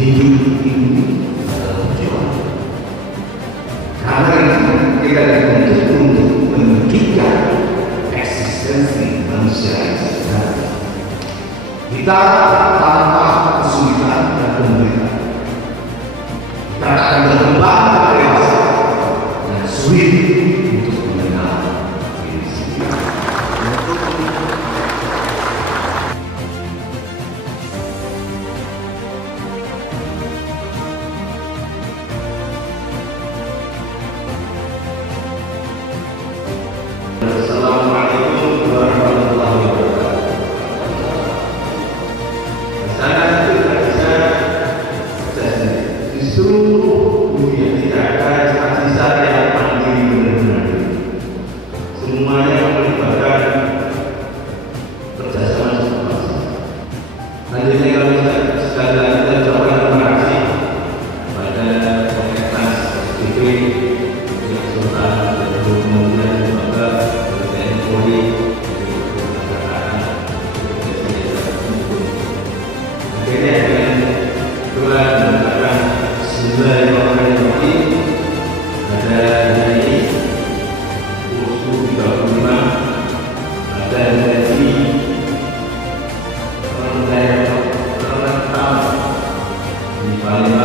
hidup ini adalah perjuangan. Karena itu kita dibentuk untuk menghentikan eksistensi manusia yang sebenarnya. Kita tanpa kesulitan dan penderitaan, kita akan berkembang dewasa dan sulit untuk mengenal diri sendiri. Assalamualaikum warahmatullahi wabarakatuh. Saya tidak bisa di seluruh dunia tidak ada sisa yang mandiri benar-benar. Semuanya melibatkan kerjasama bangsa. Selanjutnya kami sekali lagi mengucapkan terima kasih pada komunitas SPP yang serta kemudian lembaga TNI Polri akhirnya dengan doa mengatakan Bismillahirrahmanirrahim pada hari ini pukul 35 pada hari pertama di Palembang